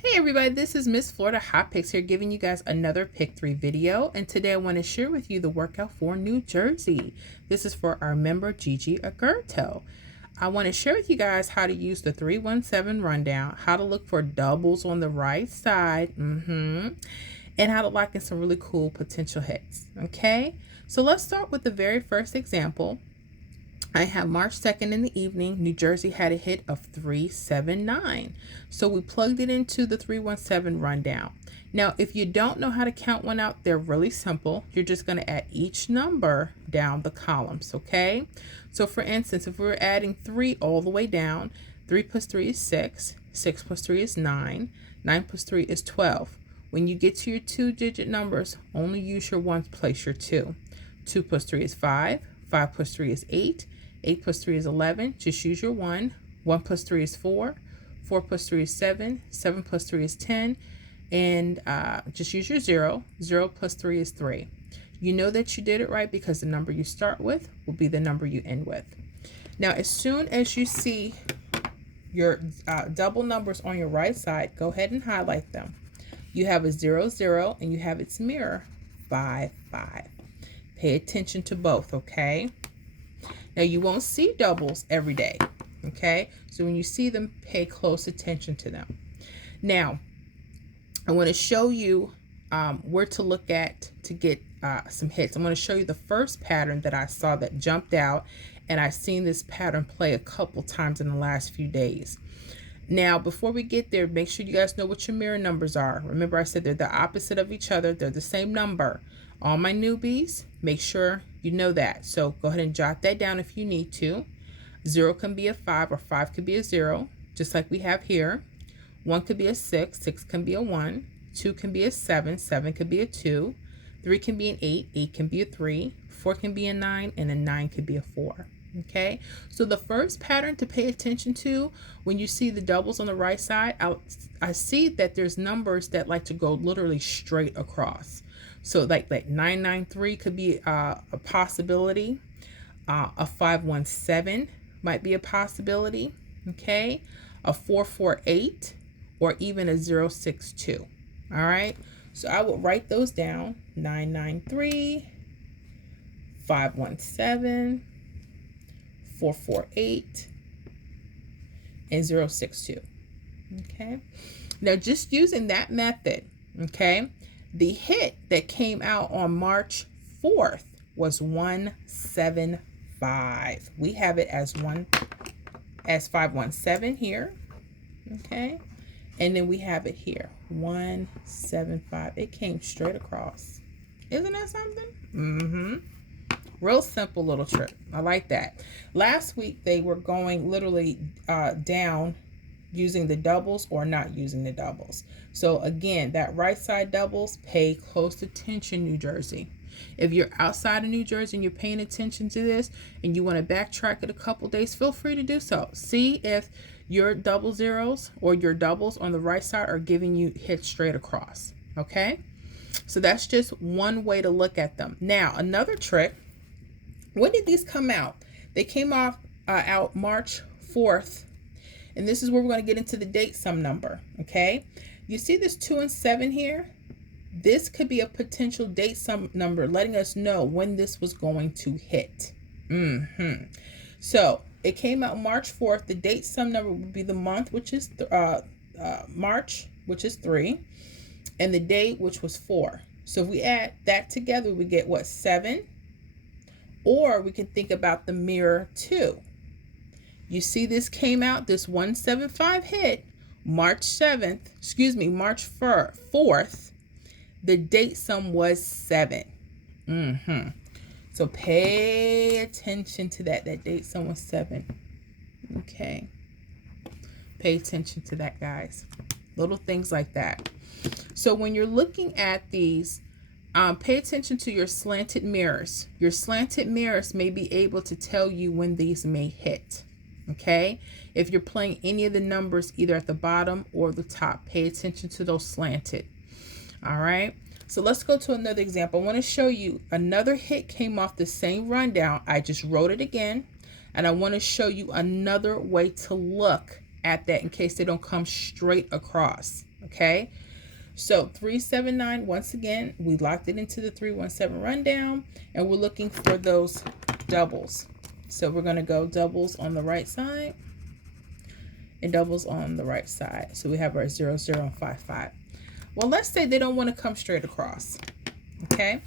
Hey everybody, this is Miss Florida Hot Picks here giving you guys another Pick 3 video, and today I want to share with you the workout for New Jersey. This is for our member Gigi Agurto. I want to share with you guys how to use the 317 rundown, how to look for doubles on the right side, and how to lock in some really cool potential hits. Okay, so let's start with the very first example. I have March 2nd in the evening. New Jersey had a hit of 379. So we plugged it into the 317 rundown. Now, if you don't know how to count one out, they're really simple. You're just going to add each number down the columns, okay? So for instance, if we were adding 3 all the way down, 3 plus 3 is 6, 6 plus 3 is 9, 9 plus 3 is 12. When you get to your 2-digit numbers, only use your ones, place your 2. 2 plus 3 is 5, 5 plus 3 is 8, 8 plus 3 is 11, just use your 1. 1 plus 3 is 4, 4 plus 3 is 7, 7 plus 3 is 10, and just use your 0. 0 plus 3 is 3. You know that you did it right because the number you start with will be the number you end with. Now, as soon as you see your double numbers on your right side, go ahead and highlight them. You have a 0, 0, and you have its mirror, 5, 5. Pay attention to both, okay? Now, you won't see doubles every day, okay? So when you see them, pay close attention to them. Now, I want to show you where to look at to get some hits. I'm going to show you the first pattern that I saw that jumped out, and I've seen this pattern play a couple times in the last few days. Now, before we get there, make sure you guys know what your mirror numbers are. Remember, I said they're the opposite of each other. They're the same number. All my newbies, make sure you know that. So go ahead and jot that down if you need to. 0 can be a 5 or 5 could be a 0, just like we have here. 1 could be a 6, 6 can be a 1. 2 can be a 7, 7 could be a 2. 3 can be an 8, 8 can be a 3. 4 can be a 9, and a 9 could be a 4. Okay, so the first pattern to pay attention to when you see the doubles on the right side, I see that there's numbers that like to go literally straight across. So like 993 could be a possibility. A 517 might be a possibility. Okay, a 448 or even a 062. All right, so I will write those down: 993, 517, 448, and 062. Okay, now just using that method, okay, the hit that came out on March 4th was 175. We have it as 517 here, okay, and then we have it here, 175. It came straight across. Isn't that something? Real simple little trick. I like that. Last week they were going literally down using the doubles or not using the doubles. So again, that right side doubles, pay close attention, New Jersey. If you're outside of New Jersey and you're paying attention to this and you want to backtrack it a couple days, feel free to do so. See if your double zeros or your doubles on the right side are giving you hits straight across. Okay, so that's just one way to look at them. Now, another trick. When did these come out? They came out March 4th. And this is where we're going to get into the date sum number. Okay. You see this 2 and 7 here? This could be a potential date sum number letting us know when this was going to hit. So it came out March 4th. The date sum number would be the month, which is March, which is 3. And the date, which was 4. So if we add that together, we get what? 7. Or we can think about the mirror 2. You see this came out, this 175 hit March 4th. The date sum was 7. So pay attention to that. That date sum was 7. Okay. Pay attention to that, guys. Little things like that. So when you're looking at these, pay attention to your slanted mirrors. Your slanted mirrors may be able to tell you when these may hit. Okay, if you're playing any of the numbers either at the bottom or the top, pay attention to those slanted. All right, so let's go to another example. I want to show you another hit came off the same rundown. I just wrote it again, and I want to show you another way to look at that in case they don't come straight across. Okay. So 379, once again, we locked it into the 317 rundown, and we're looking for those doubles. So we're going to go doubles on the right side and doubles on the right side. So we have our 0, 0, and 5, 5. Well, let's say they don't want to come straight across. Okay.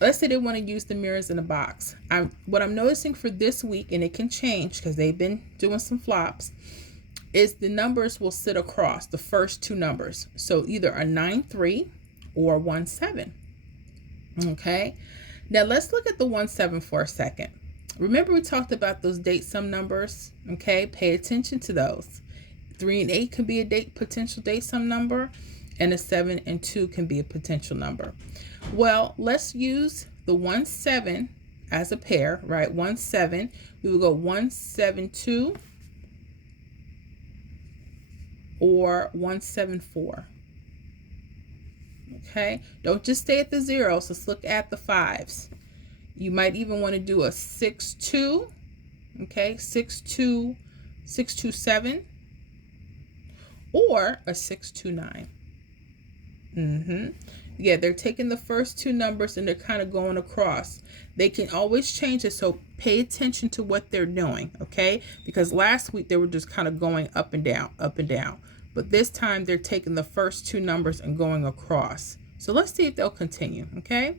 Let's say they want to use the mirrors in the box. What I'm noticing for this week, and it can change because they've been doing some flops, is the numbers will sit across the first two numbers. So either a 9-3 or 1-7. Okay. Now let's look at the 1-7 for a second. Remember we talked about those date sum numbers. Okay. Pay attention to those. 3 and 8 can be a potential date sum number, and a 7 and 2 can be a potential number. Well, let's use the 1-7 as a pair, right? 1-7. We will go 1-7-2 or 1-7-4. Okay, don't just stay at the zeros. Let's look at the fives. You might even want to do a 6-2. Okay, 6-2, 6-2-7, or a 6-2-9. Yeah, they're taking the first two numbers and they're kind of going across. They can always change it, so pay attention to what they're doing, okay? Because last week they were just kind of going up and down, up and down. But this time they're taking the first two numbers and going across. So let's see if they'll continue, okay?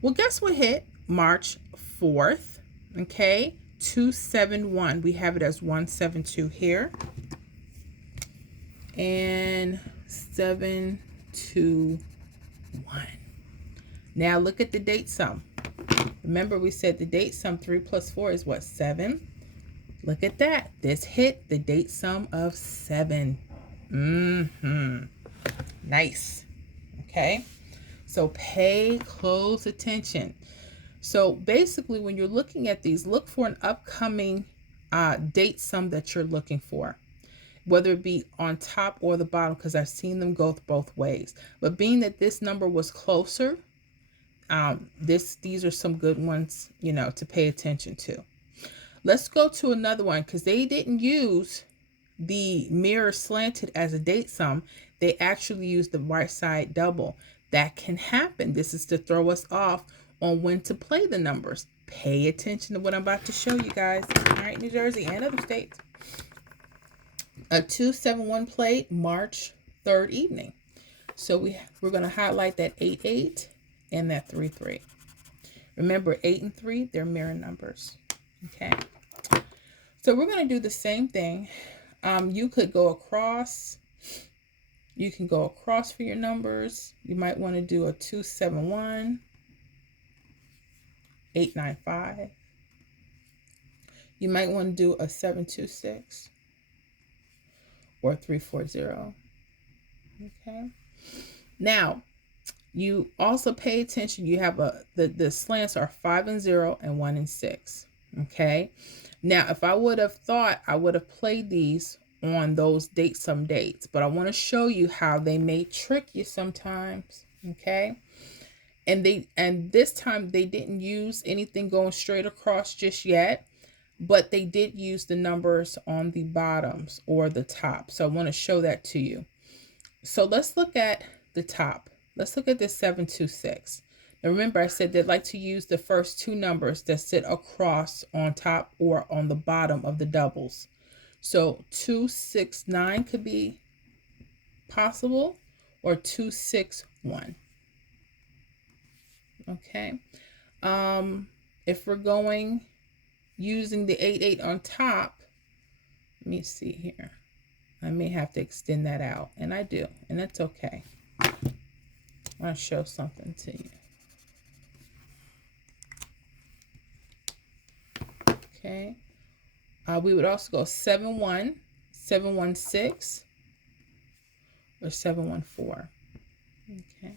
Well, guess what hit? March 4th, okay? 271. We have it as 172 here. And 721. Now look at the date sum. Remember we said the date sum 3 plus 4 is what? 7. Look at that. This hit the date sum of 7. Nice. Okay. So pay close attention. So basically when you're looking at these, look for an upcoming date sum that you're looking for, whether it be on top or the bottom, because I've seen them go both ways. But being that this number was closer, these are some good ones, you know, to pay attention to. Let's go to another one, because they didn't use the mirror slanted as a date sum. They actually used the right side double. That can happen. This is to throw us off on when to play the numbers. Pay attention to what I'm about to show you guys. All right, New Jersey and other states. A 271 played March 3rd evening. So we're going to highlight that 8-8 and that 3-3. Remember, 8 and 3, they're mirror numbers. Okay. So we're going to do the same thing. You could go across. You can go across for your numbers. You might want to do a 271, 895. You might want to do a 726 or 340. Okay. Now, you also pay attention. You have the slants are 5 and 0 and 1 and 6. Okay. Now, if I would have thought, I would have played these on those date sum dates, but I want to show you how they may trick you sometimes. Okay. And this time they didn't use anything going straight across just yet, but they did use the numbers on the bottoms or the top. So I want to show that to you. So let's look at the top. Let's look at this 726. Now remember, I said they'd like to use the first two numbers that sit across on top or on the bottom of the doubles. So 269 could be possible, or 261. Okay. If we're going using the 8-8 on top, let me see here. I may have to extend that out, and I do, and that's okay. I'll show something to you. Okay. We would also go 7-1, 7-1-6, or 7-1-4. Okay.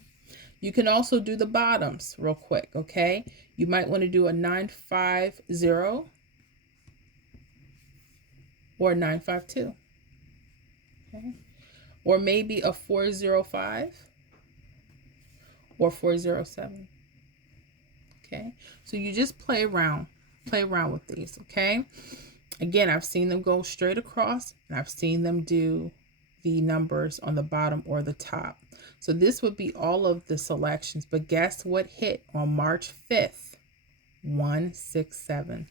You can also do the bottoms real quick, okay? You might want to do a 9-5-0 or 9-5-2. Okay. Or maybe a 4-0-5 or 4-0-7. Okay. So you just play around with these, okay? Again, I've seen them go straight across, and I've seen them do the numbers on the bottom or the top. So this would be all of the selections, but guess what hit on March 5th? 167.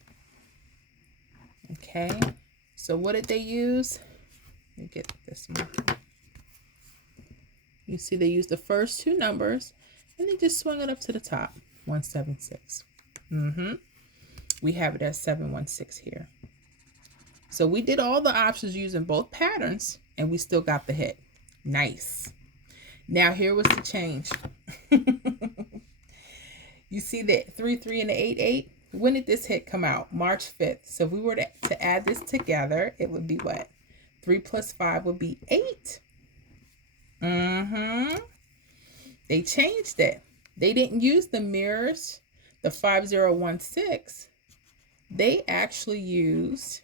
Okay, so what did they use? Let me get this one. You see they used the first two numbers and they just swung it up to the top. 176. We have it as 716 here. So we did all the options using both patterns and we still got the hit. Nice. Now here was the change. You see the 3 and the 8. When did this hit come out? March 5th. So if we were to add this together, it would be what? 3 plus 5 would be 8. They changed it. They didn't use the mirrors, the 5016. They actually used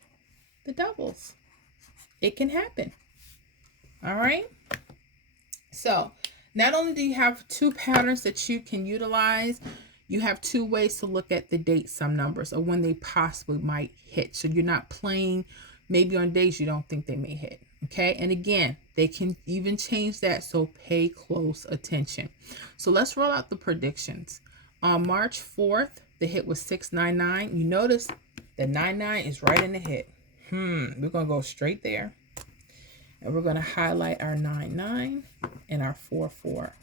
the doubles. It can happen. All right. So not only do you have two patterns that you can utilize, you have two ways to look at the date sum numbers or when they possibly might hit. So you're not playing maybe on days you don't think they may hit. Okay. And again, they can even change that. So pay close attention. So let's roll out the predictions. On March 4th, the hit was 699. You notice the 99 is right in the hit. We're going to go straight there. And we're going to highlight our 99 and our 44.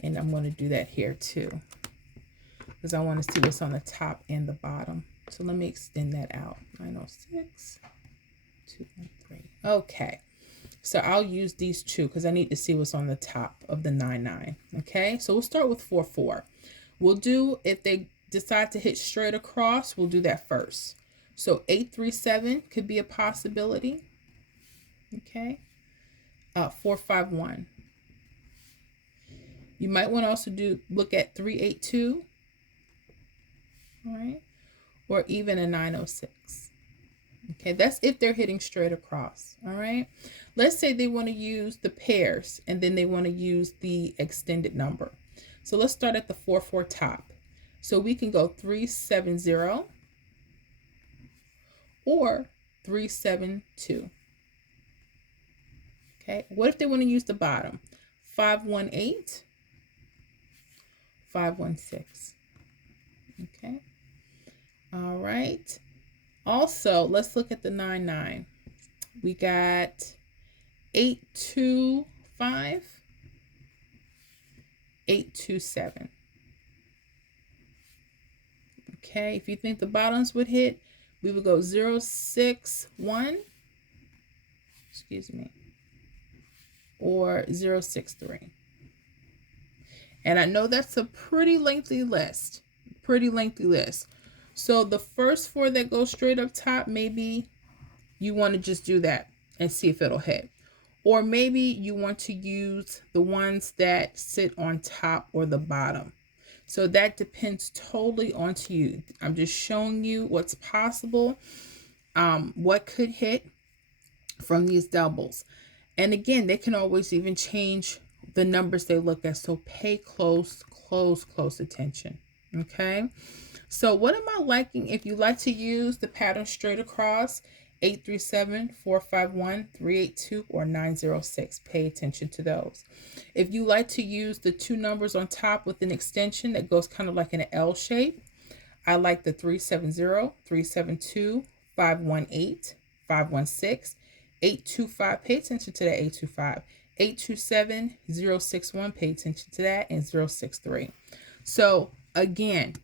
And I'm going to do that here too, because I want to see what's on the top and the bottom. So let me extend that out. 906, 213. Okay. So I'll use these two because I need to see what's on the top of the 99. Okay. So we'll start with 44. We'll do, if they decide to hit straight across, we'll do that first. So 837 could be a possibility. Okay. 451. You might want to also look at 382. All right. Or even a 906. Okay. That's if they're hitting straight across. All right. Let's say they want to use the pairs and then they want to use the extended number. So let's start at the 44 top. So we can go 370 or 372. Okay, what if they want to use the bottom? 518, 516. Okay, all right. Also, let's look at the 99. We got 825, 827. Okay, if you think the bottoms would hit, we would go 061, excuse me, or 063. And I know that's a pretty lengthy list. So the first four that go straight up top, maybe you want to just do that and see if it'll hit. Or maybe you want to use the ones that sit on top or the bottom. So that depends totally onto you. I'm just showing you what's possible, what could hit from these doubles. And again, they can always even change the numbers they look at. So pay close attention. Okay. So what am I liking? If you like to use the pattern straight across, 837, 451, 382, or 906. Pay attention to those. If you like to use the two numbers on top with an extension that goes kind of like in an L shape, I like the 370, 372, 518, 516, 825. Pay attention to that 825. 827, 061. Pay attention to that, and 063. So again,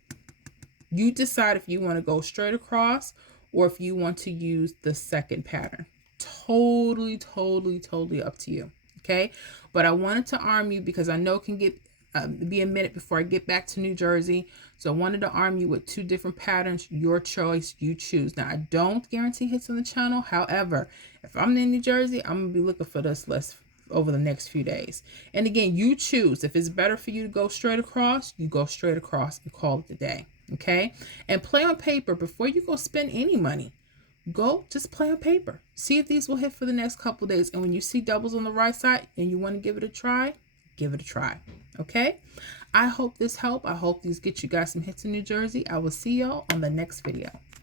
you decide if you want to go straight across or if you want to use the second pattern. Totally up to you. Okay. But I wanted to arm you because I know it can be a minute before I get back to New Jersey. So I wanted to arm you with two different patterns. Your choice, you choose. Now, I don't guarantee hits on the channel. However, if I'm in New Jersey, I'm going to be looking for this list over the next few days. And again, you choose. If it's better for you to go straight across, you go straight across and call it a day. Okay. And play on paper before you go spend any money. Go just play on paper. See if these will hit for the next couple of days. And when you see doubles on the right side and you want to give it a try, give it a try. Okay. I hope this helped. I hope these get you guys some hits in New Jersey. I will see y'all on the next video.